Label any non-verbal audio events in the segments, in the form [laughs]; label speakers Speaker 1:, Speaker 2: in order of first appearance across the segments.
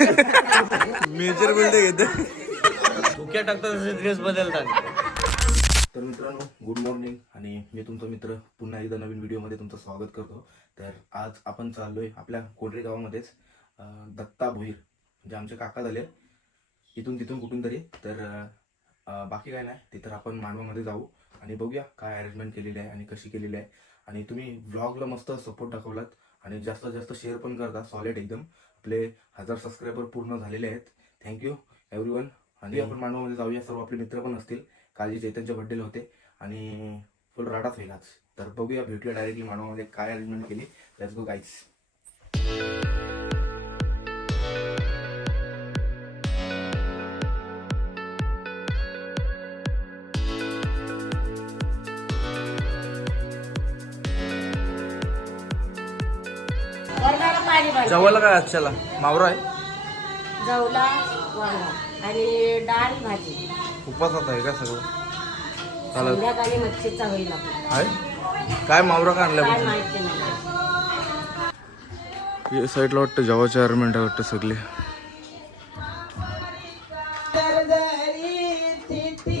Speaker 1: Major build घेते
Speaker 2: धुक्या टाकतात तसे ड्रेस बदलतात.
Speaker 1: तर मित्रांनो गुड मॉर्निंग आणि मी तुमचा मित्र पुन्हा एकदा नवीन व्हिडिओमध्ये तुमचं स्वागत करतो. तर आज आपण चाललोय आपल्या कोंढरी गावामध्येच दत्ता भोईर म्हणजे आमचे काका झाले. इथून तिथून कुठून तरी. तर बाकी काय नाही तिथं आपण मानवामध्ये जाऊ आणि बघूया काय अरेंजमेंट केलेली आहे आणि कशी केलेली आहे. आणि तुम्ही व्लॉगला मस्त सपोर्ट दाखवलात आणि जास्तीत जास्त शेअर पण करता सॉलिड एकदम. आपले हजार सबस्क्रायबर पूर्ण झालेले आहेत. थँक्यू एव्हरी वन आणि आपण मानवामध्ये जाऊया. सर्व आपले मित्र पण असतील. कालजी चैतनच्या बड्डेला होते. आणि फुल राडाच होईल आज. तर बघूया भेटूया डायरेक्टली मानवामध्ये काय अरेंजमेंट केली. लेट्स गो गाईड्स
Speaker 3: वरणाला पाणी पाहिजे
Speaker 1: जवळ काय आजच्याला? मावरा आहे?
Speaker 3: जवला आणि डाळ भाजी.
Speaker 1: उपासात आहे का सगळं? चालेल.
Speaker 3: संध्याकाळी मच्छीचा होईल आपला.
Speaker 1: आहे? काय मावरा का आणलाय
Speaker 3: काय? माहिती नाही
Speaker 1: या साईडला वाटतं अरेंजमेंट आहे वाटतं सगळे.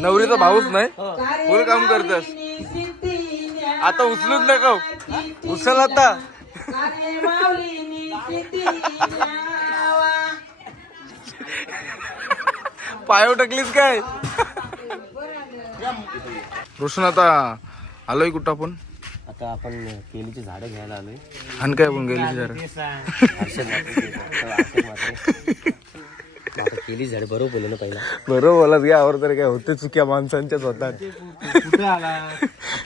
Speaker 1: नवरीचा भाऊच नाही? फुल काम करतस. आता उचलूच नका. उचल आता. पायो टाकलीस काय? रोशन आता आलोय कुठं आपण?
Speaker 2: आता आपण केलीची झाडं घ्यायला आलोय.
Speaker 1: आणि काय आपण
Speaker 2: मात्रे. आता केली झाड बरोबर बोलले ना पहिला.
Speaker 1: बरोबर बोलत घ्या तरी काय होते चुक्या माणसांच्याच होतात.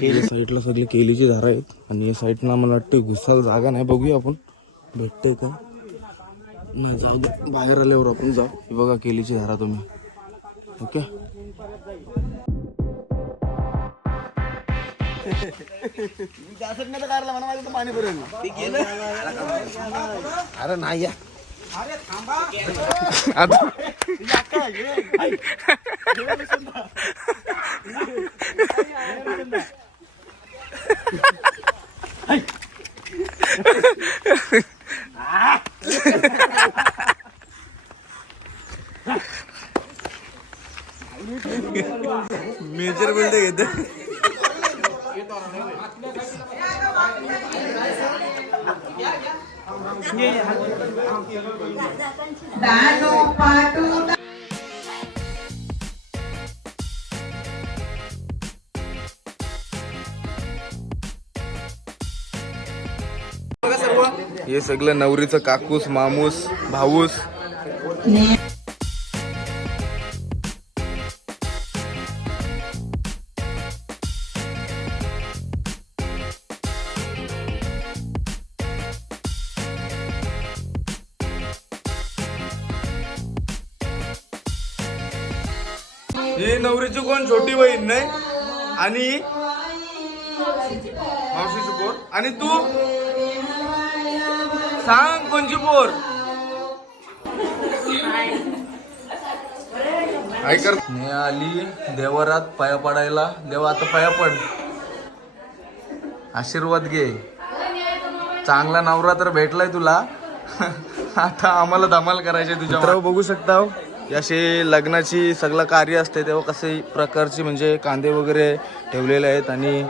Speaker 1: या साईडला सगळी केलीची झाडं आहेत. आणि या साईडला मला वाटतं घुसायला जागा नाही. बघूया आपण. भेटतंय का? नाही जाऊ दे. बाहेर आल्यावर आपण जाऊ. हे बघा केलीची धारा तुम्ही. ओके?
Speaker 2: अरे नाही या.
Speaker 1: आता सगळं नवरीचं काकूस मामूस भाऊस. ही नवरीची कोण? छोटी बहीण नाही? आणि? मावशीची कोण? आणि तू? सांग कोणची पोर ऐकर. मी आली देवरात पाया पडायला. देवा आता पाया पड. आशीर्वाद घे. चांगला नवरा तर भेटलाय तुला. आता आम्हाला धमाल करायची तुझ्या बघू शकता हो. ही लग्नाची सगळं कार्य असते तेव्हा कसे प्रकारची म्हणजे कांदे वगैरे ठेवलेले आहेत आणि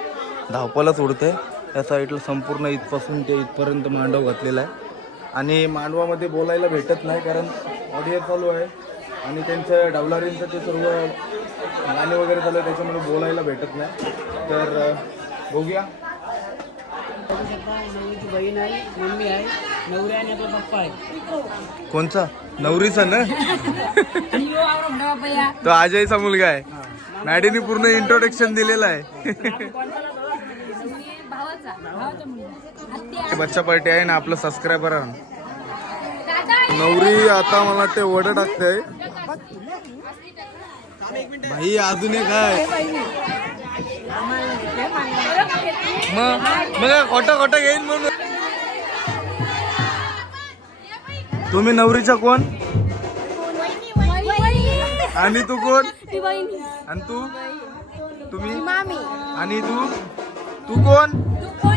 Speaker 1: धावपलच उडते. त्या साईडला संपूर्ण इथपासून ते इथपर्यंत मांडव घातलेला आहे. आणि मांडवामध्ये बोलायला भेटत नाही कारण ऑडिओ चालू आहे. आणि त्यांचं डवलारींचं ते सर्व गाणे वगैरे चालू आहे त्याच्यामुळे बोलायला भेटत नाही. तर बघूया.
Speaker 3: नवरीची बहीण आहे मम्मी आहे नवरी आणि आपला पप्पा आहे
Speaker 1: कोणचा? नवरीचा ना? तो अजयचा मुलगा आहे. मॅडीने पूर्ण इंट्रोडक्शन दिलेलं आहे. बच्चा पार्टी आहे ना आपलं सबस्क्रायबर आहे. नवरी आता मला वाटते वड टाकते भाई अजून एक आहे. मग खोटं खोटं घेईन म्हणून. तुम्ही नवरीचा कोण? आणि तू कोण? आणि तू? तुम्ही? आणि तू? तू कोण?
Speaker 4: तू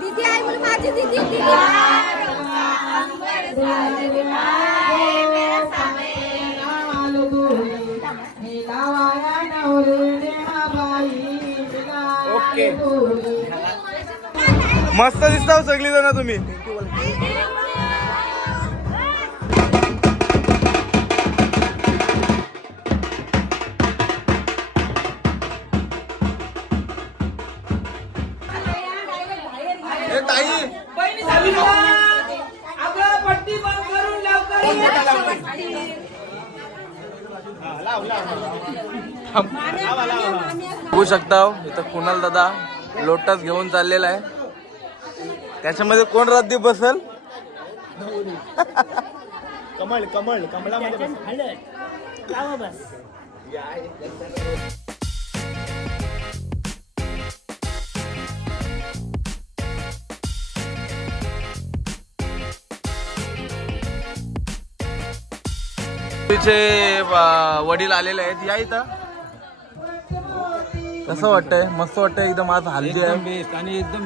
Speaker 4: दीदी आहे बोल माझी दीदी दीदी
Speaker 1: ओके. मस्त दिसता हो सगळी जण तुम्ही. ताई बघू शकता हो, इथं कुणाल दादा लोटस घेऊन चाललेला आहे. त्याच्यामध्ये कोण रद्दी बसल?
Speaker 3: कमळ कमळ कमळामध्ये बस.
Speaker 1: तिचे वडील आलेले आहेत. या इथं. कसं वाटतंय? मस्त वाटतंय. एकदम आज हल्दी आहे.
Speaker 4: आणि एकदम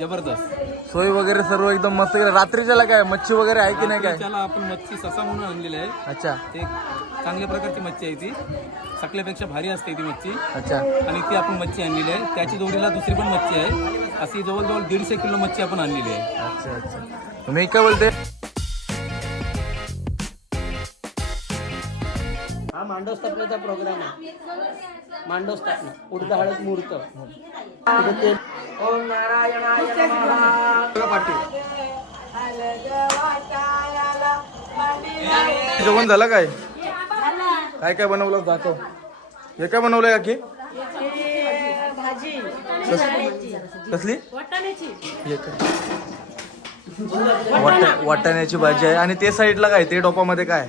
Speaker 4: जबरदस्त.
Speaker 1: सोय वगैरे सर्व एकदम मस्त केलं. रात्रीच्याला काय? मच्छी वगैरे आहे की नाही काय?
Speaker 4: त्याला आपण मच्छी ससा म्हणून आणलेली आहे.
Speaker 1: अच्छा.
Speaker 4: ते चांगल्या प्रकारची मच्छी आहे ती. सकल्यापेक्षा भारी असते ती मच्छी.
Speaker 1: अच्छा.
Speaker 4: आणि ती आपण मच्छी आणलेली आहे. त्याची जोडीला दुसरी पण मच्छी आहे. अशी जवळजवळ दीडशे किलो मच्छी आपण आणलेली आहे.
Speaker 1: अच्छा अच्छा. मी काय बोलते.
Speaker 3: मांडव स्थापनेचा प्रोग्राम आहे. मांडव स्थापना उडद हळद मुहूर्त. ते-
Speaker 1: जेवण झालं काय? काय काय बनवलं? दाखव हे काय बनवलंय काकी? कसली? वाटाण्याची भाजी आहे. आणि ते साईडला काय? ते डोपामध्ये काय?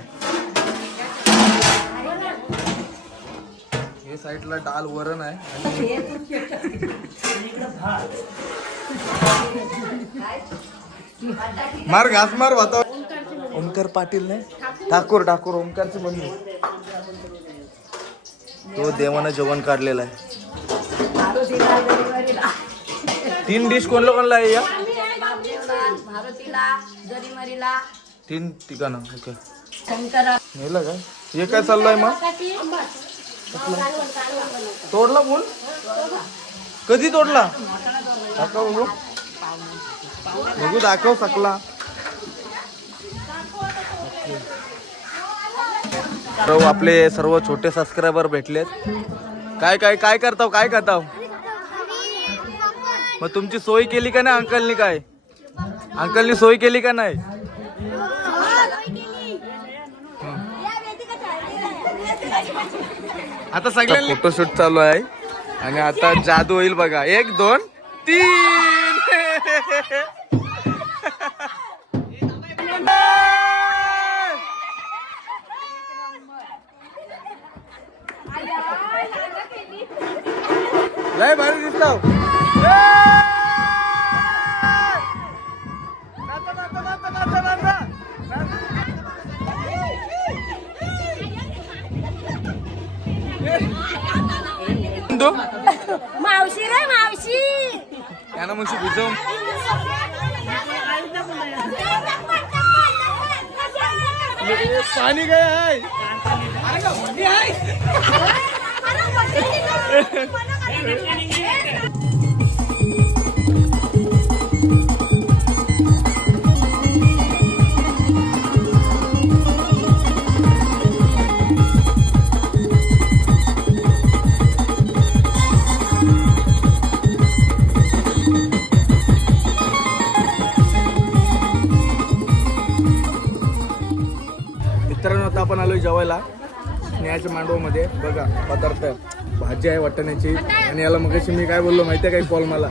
Speaker 1: हे साईडला डाल वरण आहे मार घास मार वाता ओमकार पाटील नाही ठाकूर ठाकूर ओमकारची मम्मी. तो देवानं जेवण काढलेलं आहे. तीन डिश कोणला कोणला आहे या? तीन ठिकाणं ओके.
Speaker 5: शंकरा
Speaker 1: नेलं काय हे काय चाललंय मग? तोडला फोन कधी तोडला? दाखव बघू. बघू दाखव सकला. सर्व आपले सर्व छोटे सबस्क्रायबर भेटलेत. काय काय काय करताव काय करताव? मग तुमची सोय केली का नाही अंकलनी काय? अंकलनी सोय केली का नाही? आता सगळ्यांना फोटोशूट चालू आहे. आणि आता जादू होईल बघा. एक दोन तीन. लय भारी दिसताव तो
Speaker 5: मावशी रे मावशी
Speaker 1: त्यानं मग भिजवून पाणी काय आहे मित्रांनो जेवायला स्नेहाच्या मांडवामध्ये बघा पदार्थ भाजी आहे वाटाण्याची. आणि याला मग मी काय बोललो माहितीये काय कॉल मला?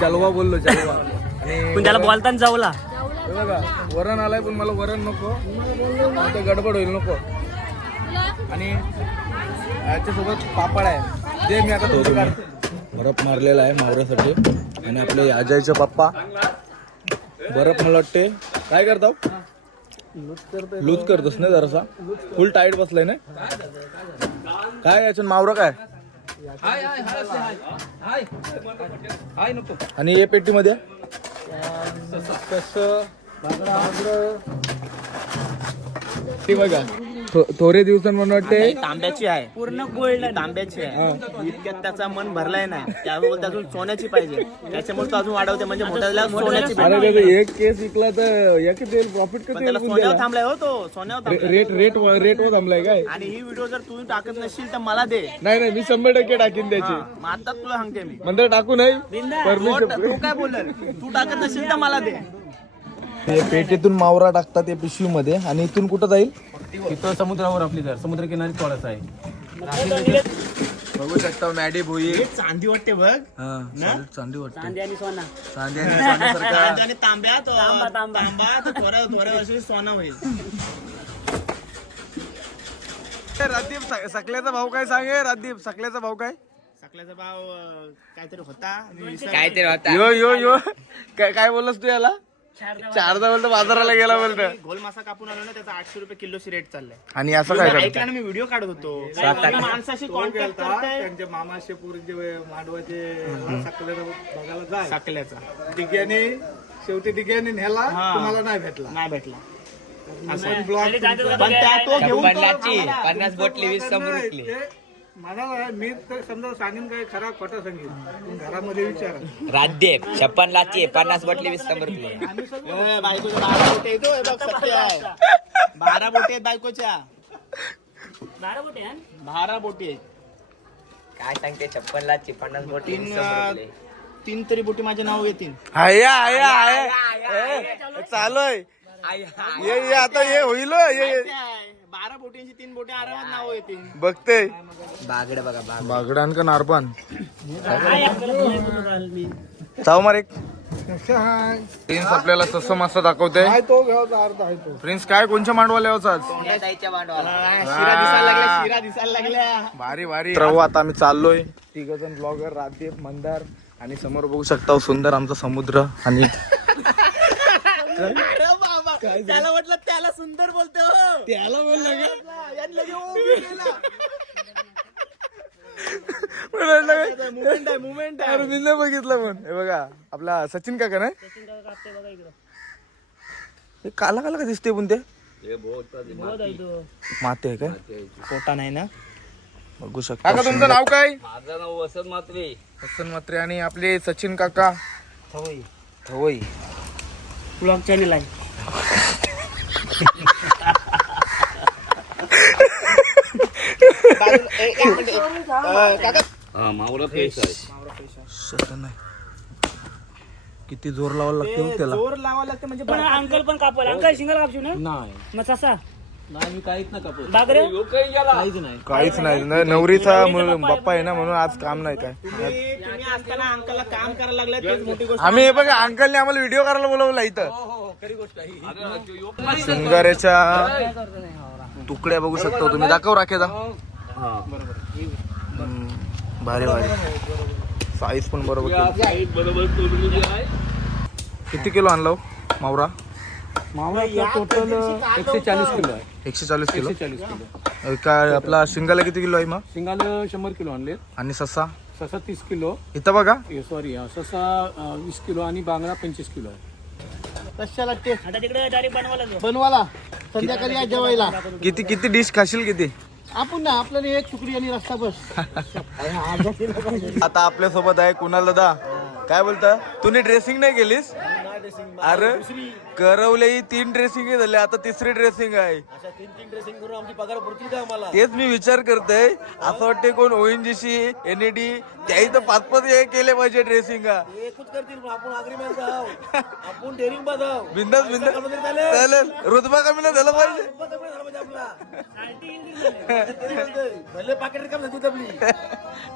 Speaker 1: जलवा बोललो जलवा. आणि
Speaker 3: पण त्याला बोलताना जाऊला
Speaker 1: हे बघा वरण आलाय पण मला वरण नको. आता गडबड होईल नको. आणि याच्यासोबत पापड आहे. ते मी आता तुझं काढतो. बरफ मारलेला आहे मावऱ्यासाठी. आणि आपले अजयचे पप्पा. बरफ मला वाटते काय करतो लूज करतोस ना जरासा. फुल टाईट बसलाय ना? काय याच्यात मावरं काय?
Speaker 4: हाय नको.
Speaker 1: आणि हे पेटीमध्ये? ते बघा. थो- थोडे दिवसांत मला वाटते
Speaker 6: तांब्याची आहे. पूर्ण गोल्ड तांब्याची आहे. इतक्यात त्याचा मन भरलाय ना त्यामुळे अजून सोन्याची पाहिजे. त्याच्यामुळे तो अजून वाढवते म्हणजे मोठ्या झाल्यावर सोन्याची पाहिजे.
Speaker 1: एक केस विकला तर या किती प्रॉफिट
Speaker 6: पण
Speaker 1: किती
Speaker 6: त्याला सोन्यावर? थांबलाय हो तो सोन्यावर
Speaker 1: रेट रेट रेट वर थांबलाय काय?
Speaker 6: आणि ही व्हिडिओ जर तू टाकत नसशील तर मला दे.
Speaker 1: नाही नाही मी शंभर टक्के टाकीन त्याची.
Speaker 6: मग आता तुला सांगते मी.
Speaker 1: मंदिर टाकू नाही?
Speaker 6: तो
Speaker 1: परमिशन
Speaker 6: तू काय बोलल? तू टाकत नसशील तर मला दे.
Speaker 7: पेटीतून मावरा टाकतात त्या पिशवीमध्ये. आणि इथून कुठं जाईल?
Speaker 4: तिथं समुद्रावर आपली घर समुद्र किनारी थोडासा आहे.
Speaker 1: बघू शकता मॅडी भुई.
Speaker 6: चांदी वाटते बघ.
Speaker 1: चांदी वाटते.
Speaker 3: चांदी आणि सोना.
Speaker 1: चांदी आणि [laughs] सोन्यासारखा.
Speaker 6: चांदी आणि तांब्या तो तांबा तो थोड्या थोड्या वर्षी सोना होईल.
Speaker 1: रादीप स- सकल्याचा भाव काय सांगे? रादीप सकल्याचा भाव काय?
Speaker 6: सकल्याचा भाव अं, काहीतरी होता.
Speaker 2: काहीतरी होता.
Speaker 1: यो यो यो. काय काय बोललास तू याला? चारदा बोलतो बाजाराला गेला बोलतो.
Speaker 6: गोल मासा कापून आलो ना त्याचा आठशे रुपये किलोची रेट चाललाय.
Speaker 1: आणि असं काय करतो?
Speaker 6: ऐकला ना मी व्हिडिओ काढत होतो. मी माणसाशी कॉन्टॅक्ट करताय.
Speaker 8: त्यांच्या मामाशेपूरचे मांडवाचे साखरेला बघायला जाय.
Speaker 6: सकल्याचा.
Speaker 8: डिग्याने शेवटी डिग्याने न्याला
Speaker 6: हा.
Speaker 8: तुम्हाला नाही भेटला.
Speaker 6: नाही भेटला.
Speaker 8: पण
Speaker 6: त्या तो घेऊन तो
Speaker 2: पन्नासची
Speaker 6: आम्हाला-
Speaker 2: पन्नास बॉटली वीस समोर विकली
Speaker 8: म्हणाला मी तर समजा सांगेन काय खरा खोटा सांगेन. घरामध्ये विचारा.
Speaker 2: राजदेव छप्पन लाची पन्नास बॉटली वीस
Speaker 6: ए, बायकोच्या बारा बोटे येतो हे बघ सत्य आहे. बारा बोटे आहेत बायकोच्या.
Speaker 3: बारा बोटे हा?
Speaker 6: बारा बोटी आहेत.
Speaker 2: काय सांगते छप्पन लाची पन्नास बॉटली
Speaker 6: तीन
Speaker 2: वीस समोर
Speaker 6: अं,
Speaker 2: विकली.
Speaker 6: तीन तरी बोटी माझ्या नाव येतील.
Speaker 1: आया आया आया चालू आहे. ये ये आता ये होईल हो, ये ये.
Speaker 6: बारा बोटींची तीन बोटी आरामात नाव येतील.
Speaker 1: बघते.
Speaker 2: बागडे बघा बाग
Speaker 1: बागडान का नारपान? चाव मार. एक प्रिन्स आपल्याला सस मासा दाखवते.
Speaker 8: तो अर्धा आहे तो.
Speaker 1: प्रिन्स काय कोणच्या मांडवाले आज?
Speaker 6: हा, शिरा दिसायला लागल्या शिरा दिसायला लागल्या.
Speaker 1: भारी भारी. रव आता आम्ही चाललोय. तिघ जण ब्लॉगर राजदीप मंदार आणि समोर बघू शकता सुंदर आमचा समुद्र आणि [laughs]
Speaker 6: बाबा त्याला म्हटलं त्याला सुंदर बोलतो त्याला मुवमेंट [laughs] आहे मुवमेंट आहे.
Speaker 1: बघितलं पण हे बघा आपला सचिन काका नाही? हे काला काला का दिसते पण ते? माते. आहे काय?
Speaker 6: पोटा नाही ना?
Speaker 1: बघू शकता. काका तुमचं नाव काय?
Speaker 2: माझं नाव वसंत मात्रे.
Speaker 1: हसन मात्रे आणि आपले सचिन काका. थवई.
Speaker 3: ब्लॉग चॅनल आहे.
Speaker 1: नाही. किती जोर लावायला लागते हो त्याला?
Speaker 6: जोर लावा लागते म्हणजे
Speaker 3: पण अंकल पण कापल अंकल सिंगल कापशू ना?
Speaker 4: नाही.
Speaker 3: मग ससा.
Speaker 4: नाही मी काहीच
Speaker 3: बागरे?
Speaker 4: नाही.
Speaker 1: काहीच नाही. न- नवरीचा मुल- बाप्पा आहे ना म्हणून आज काम नाही काय.
Speaker 6: तुम्ही तुम्ही असताना अंकलला काम करायला लागलं तेच मोठी गोष्ट.
Speaker 1: आम्ही हे बघा अंकलने आम्हाला व्हिडिओ करायला बोलवला इथं. शिंगाऱ्याच्या तुकड्या बघू शकता तुम्ही. दाखव राखेचा हम्म, भारी भारी. साईज पण बरोबर केली. किती किलो आणला हो, मावरा?
Speaker 4: टोटल एकशे चाळीस किलो आहे.
Speaker 1: एकशे चाळीस किलो?
Speaker 4: एकशे चाळीस किलो.
Speaker 1: काय आपला शिंगाला किती किलो आहे मग?
Speaker 4: शिंगाल शंभर किलो आणले.
Speaker 1: आणि ससा?
Speaker 4: ससा तीस किलो.
Speaker 1: इथं बघा.
Speaker 4: सॉरी ससा अं, वीस किलो आणि बांगडा पंचवीस किलो आहे.
Speaker 8: कशाला टेस्ट
Speaker 3: आता तिकडे डायरेक्ट बनवायला जाऊ.
Speaker 8: बनवाला. संध्याकाळी या जेवायला.
Speaker 1: किती किती डिश खाशील किती?
Speaker 8: आपण ना आपल्याला एक तुकडी आणि रस्ता बस. [laughs]
Speaker 1: आता आपल्यासोबत आहे कुणाल दादा. काय बोलता? तुम्ही ड्रेसिंग नाही केलीस? अरे. करवले ही तीन ड्रेसिंग झाले आता तिसरी ड्रेसिंग आहे. तेच मी विचार करतोय. असं वाटते कोण ओएनजीसी एनईडी त्याही तर पाच पाच हे केले पाहिजे ड्रेसिंग
Speaker 8: आपण डेअरिंग बजाव
Speaker 1: बिंदास बिंदास. चालेल. रुतबा कमी नाही झाला पाहिजे.
Speaker 8: भले पाकिट रिकाम झाली आपली.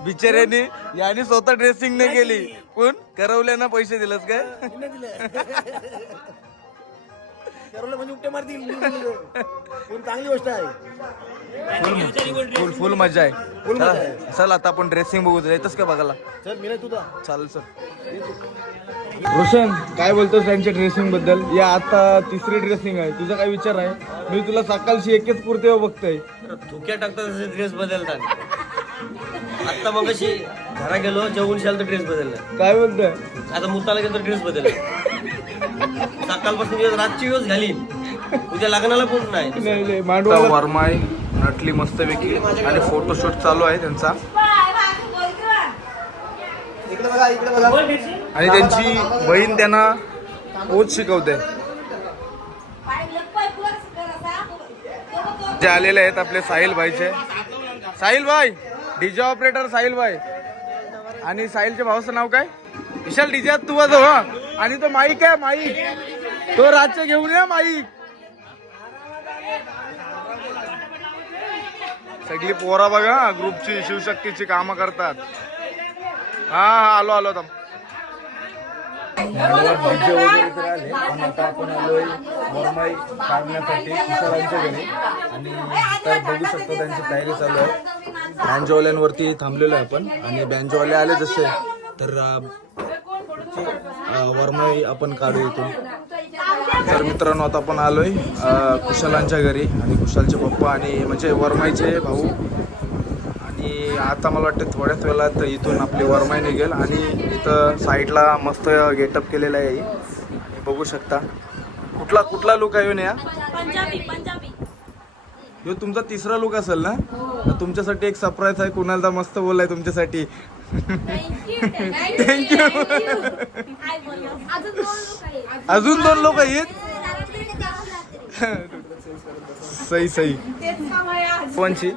Speaker 1: बिचाऱ्याने याने स्वतः ड्रेसिंग नाही केली. कोण? करवल्यानं पैसे दिलंस काय?
Speaker 8: ठरवलं म्हणजे उपटे मारतील. पण चांगली गोष्ट आहे?
Speaker 1: फुल फुल मजा आहे. चला चल आता आपण ड्रेसिंग बघू येतच का बघायला?
Speaker 8: चल मी नाही तुझा
Speaker 1: चालेल सर रोशन काय बोलतोस त्यांच्या ड्रेसिंगबद्दल? या आता तिसरी ड्रेसिंग आहे. तुझा काय विचार आहे? मी तुला सकाळची एकच पुरते बघतोय.
Speaker 2: धुक्या टाकतात तसे ड्रेस बदलतात. आता मग घरा गेलो जेवून शाल तर ड्रेस बदलला.
Speaker 1: काय बोलतोय?
Speaker 2: आता मुताला गेलो ड्रेस बदलला. दिवस रातची दिवस घालीन
Speaker 9: उद्या लग्नाला कोण नाही.
Speaker 1: वरमाई नटली मस्तपैकी आणि फोटोशूट चालू आहे त्यांचा. आणि त्यांची बहीण त्यांना पोच शिकवते. जे आलेले आहेत आपले साहिल भाईचे. साहिल भाई डीजे ऑपरेटर साहिल भाई. आणि साहिलच्या भावाचं नाव काय? विशाल डीजे तू वाजव हा. आणि तो माईक आहे माईक. तो रातचे घेऊन या माईक सगळी पोरा बघा ग्रुपची शिवशक्तीची कामं करतात. हा हा आलो आलो आता डीजे वगैरे तर आले पण आता आपण आलोय वरमाई काढण्यासाठी कुशलांच्या घरी. आणि तर बघू शकतो त्यांची तयारी चालू आहे. बँजोवाल्यांवरती थांबलेलो आहे आपण. आणि बँजोवाले आले जसे तर अं, वरमाई आपण काढू इथून. तर मित्रांनो आता आपण आलोय अं, कुशलांच्या घरी. आणि कुशलचे पप्पा आणि म्हणजे वरमाईचे भाऊ. आणि आता मला वाटतं थोड्याच वेळात इथून आपली वरमाई निघेल. आणि इथं साईडला मस्त गेटअप केलेला आहे आणि बघू शकता. कुठला कुठला लुक आहे या
Speaker 10: पंजाबी पंजाबी.
Speaker 1: ह्यो तुमचा तिसरा लुक असेल ना? तर तुमच्यासाठी एक सरप्राईज आहे. कुणाला मस्त बोलाय तुमच्यासाठी. थँक्यू अजून दोन लोक आहेत. सही सही फोनची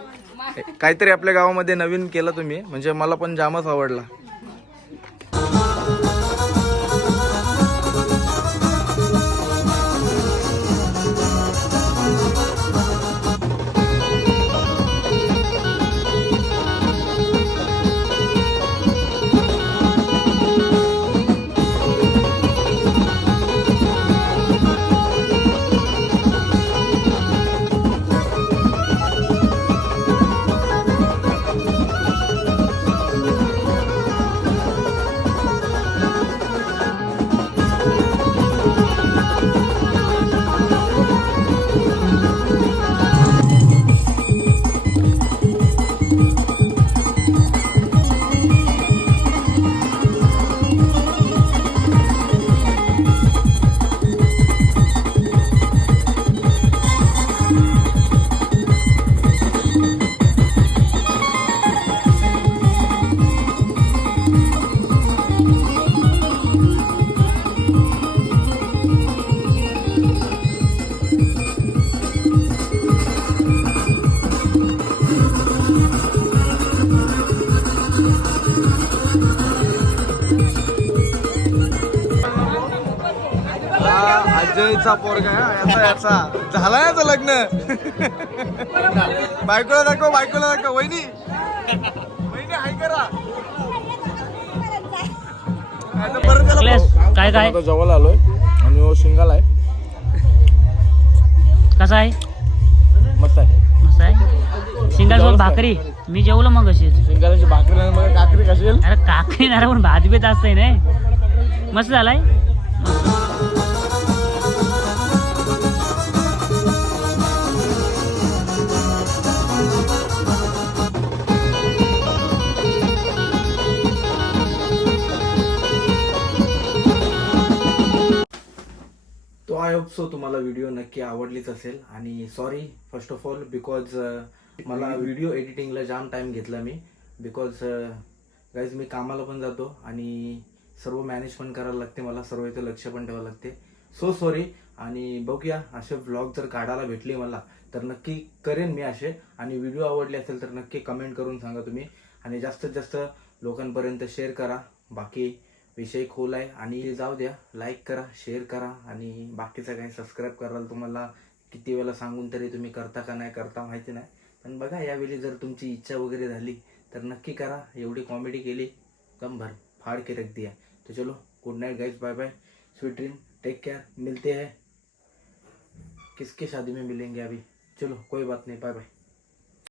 Speaker 1: काहीतरी आपल्या गावामध्ये नवीन केलं तुम्ही. म्हणजे मला पण जामच आवडला. अजयचा पोरगा आहे, याचा याचा. झाला याचं लग्न. बायकोला दाखव बायकोला दाखव. वहिनी. वहिनी हाय करा. आता परत त्याला
Speaker 3: काय काय?
Speaker 1: आता जवळ आलोय. आणि शिंगाला आहे.
Speaker 3: कसं आहे?
Speaker 1: मस्त आहे.
Speaker 3: मस्त आहे? शिंगासोबत भाकरी? मी जेवलो मग अशीच.
Speaker 1: शिंगालाची भाकरी आणि मग काकरी कशी
Speaker 3: अरे काकडी ना पण भात बीत असतंय ना मस्त झालाय?
Speaker 11: तो होप सो तुम्हाला व्हिडिओ नक्की आवडलीच असेल. आणि sorry first of all because मला व्हिडिओ एडिटिंगला जाम टाइम घेतला मी. बिकॉज गाईज uh, मी कामाला पण जातो आणि सर्व मॅनेज पण करायला लागते मला सर्व इथे लक्ष पण ठेवावं लागते. सो सॉरी आणि बघूया असे व्लॉग जर काढायला भेटले मला तर नक्की करेन मी असे. आणि व्हिडिओ आवडले असेल तर नक्की कमेंट करून सांगा तुम्ही. आणि जास्तीत जास्त लोकांपर्यंत शेअर करा. बाकी विषय खोल आहे. आणि जाऊ द्या लाईक करा शेअर करा आणि बाकीचं काही सबस्क्राईब कराल. तुम्हाला किती वेळा सांगून तरी तुम्ही करता का नाही करता माहिती नाही. पण बघा यावेळी जर तुमची इच्छा वगैरे झाली तर नक्की करा. एवढी कॉमेडी केली कम भर फाड़ के रख दिया. तो चलो good night guys bye bye sweet dream take care मिलते हैं. किसके शादी में मिलेंगे अभी? चलो कोई बात नहीं बाय बाय